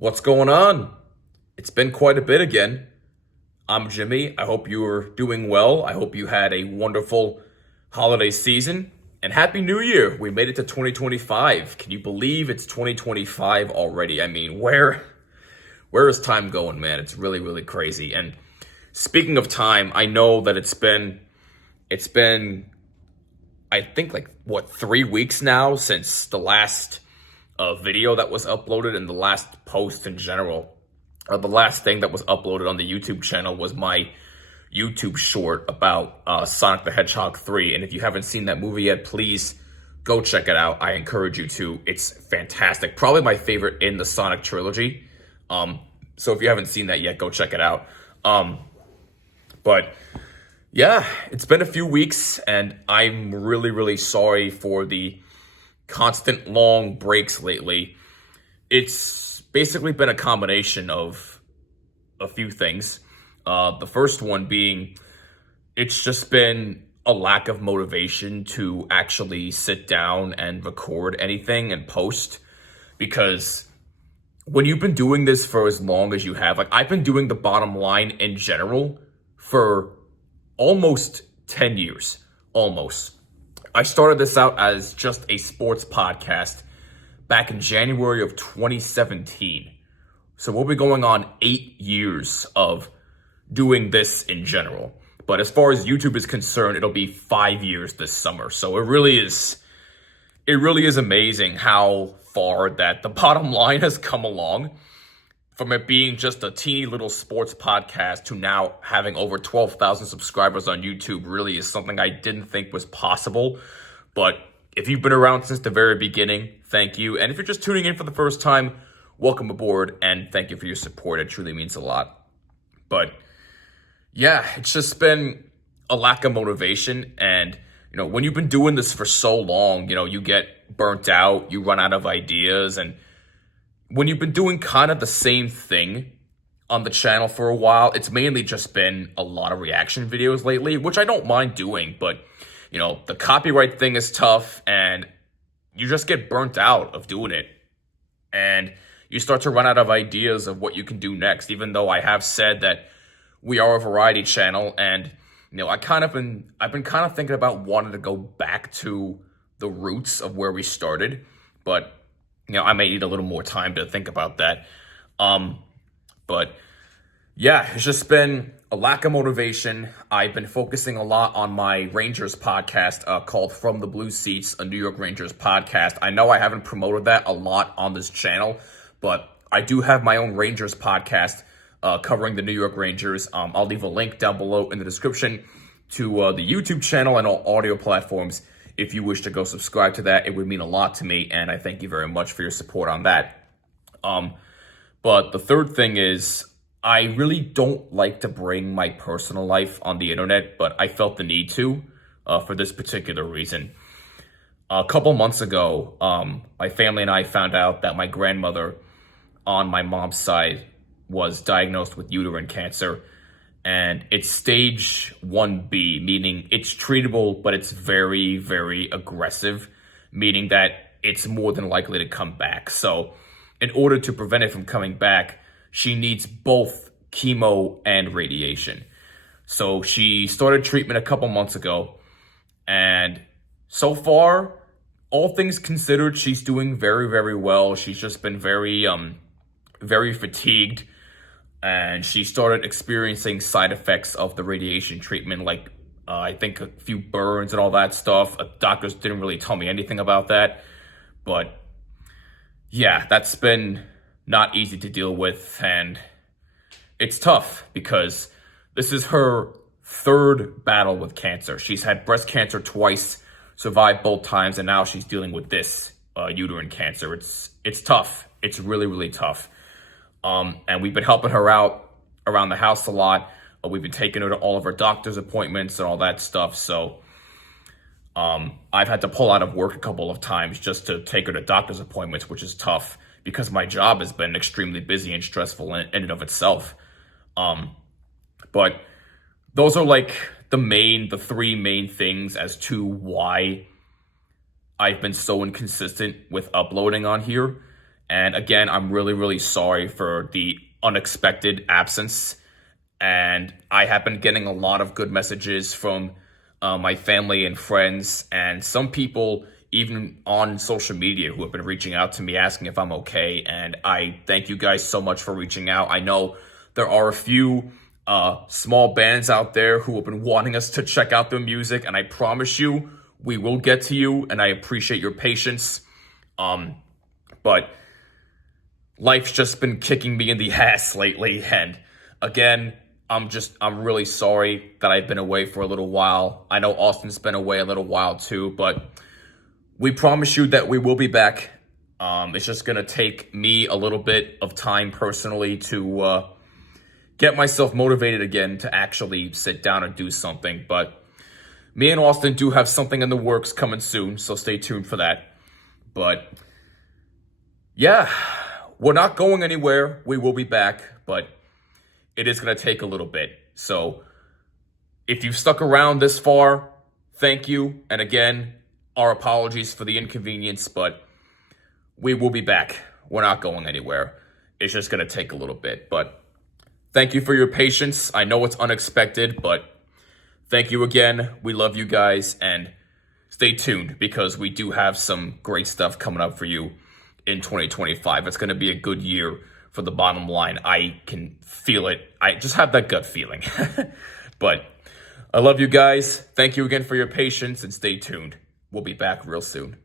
What's going on? It's been quite a bit again. I'm Jimmy. I hope you are doing well. I hope you had a wonderful holiday season. And Happy New Year! We made it to 2025. Can you believe it's 2025 already? I mean, where is time going, man? It's really, really crazy. And speaking of time, I know that it's been I think like what 3 weeks now since the last video that was uploaded and the last post in general. The last thing that was uploaded on the YouTube channel was my YouTube short about Sonic the Hedgehog 3. And if you haven't seen that movie yet, please go check it out. I encourage you to. It's fantastic. Probably my favorite in the Sonic trilogy. So if you haven't seen that yet, go check it out. But yeah, it's been a few weeks and I'm really, really sorry for the constant long breaks lately. It's basically been a combination of a few things. The first one being it's just been a lack of motivation to actually sit down and record anything and post, because when you've been doing this for as long as you have, like I've been doing the bottom line in general for almost 10 years, almost. I started this out as just a sports podcast back in January of 2017. So we'll be going on 8 years of doing this in general. But as far as YouTube is concerned, it'll be 5 years this summer. So it really is amazing how far that the bottom line has come along, from it being just a teeny little sports podcast to now having over 12,000 subscribers on YouTube. Really is something I didn't think was possible. But if you've been around since the very beginning, thank you. And if you're just tuning in for the first time, welcome aboard and thank you for your support. It truly means a lot. But yeah, it's just been a lack of motivation. And, when you've been doing this for so long, you get burnt out, you run out of ideas. And when you've been doing kind of the same thing on the channel for a while, it's mainly just been a lot of reaction videos lately, which I don't mind doing, but the copyright thing is tough and you just get burnt out of doing it. And you start to run out of ideas of what you can do next, even though I have said that we are a variety channel. And, I've been kind of thinking about wanting to go back to the roots of where we started, but I may need a little more time to think about that. But yeah, it's just been a lack of motivation. I've been focusing a lot on my Rangers podcast called From the Blue Seats, a New York Rangers podcast. I know I haven't promoted that a lot on this channel, but I do have my own Rangers podcast covering the New York Rangers. I'll leave a link down below in the description to the YouTube channel and all audio platforms. If you wish to go subscribe to that, it would mean a lot to me, and I thank you very much for your support on that. But the third thing is, I really don't like to bring my personal life on the internet, but I felt the need to for this particular reason. A couple months ago, my family and I found out that my grandmother on my mom's side was diagnosed with uterine cancer. And it's stage 1B, meaning it's treatable, but it's very, very aggressive, meaning that it's more than likely to come back. So in order to prevent it from coming back, she needs both chemo and radiation. So she started treatment a couple months ago. And so far, all things considered, she's doing very, very well. She's just been very fatigued. And she started experiencing side effects of the radiation treatment, like I think a few burns and all that stuff. Doctors didn't really tell me anything about that. But yeah, that's been not easy to deal with. And it's tough because this is her third battle with cancer. She's had breast cancer twice, survived both times, and now she's dealing with this uterine cancer. It's tough. It's really, really tough. And we've been helping her out around the house a lot. We've been taking her to all of her doctor's appointments and all that stuff. So I've had to pull out of work a couple of times just to take her to doctor's appointments, which is tough because my job has been extremely busy and stressful in and of itself. But those are like the three main things as to why I've been so inconsistent with uploading on here. And again, I'm really, really sorry for the unexpected absence. And I have been getting a lot of good messages from my family and friends, and some people even on social media who have been reaching out to me asking if I'm okay. And I thank you guys so much for reaching out. I know there are a few small bands out there who have been wanting us to check out their music, and I promise you, we will get to you, and I appreciate your patience. But life's just been kicking me in the ass lately, and again, I'm really sorry that I've been away for a little while. I know Austin's been away a little while too, but we promise you that we will be back. It's just gonna take me a little bit of time personally to get myself motivated again to actually sit down and do something. But me and Austin do have something in the works coming soon, so stay tuned for that. But yeah, we're not going anywhere. We will be back, but it is going to take a little bit. So if you've stuck around this far, thank you. And again, our apologies for the inconvenience, but we will be back. We're not going anywhere. It's just going to take a little bit. But thank you for your patience. I know it's unexpected, but thank you again. We love you guys, and stay tuned because we do have some great stuff coming up for you in 2025. It's going to be a good year for the bottom line. I can feel it. I just have that gut feeling. But I love you guys. Thank you again for your patience, and stay tuned. We'll be back real soon.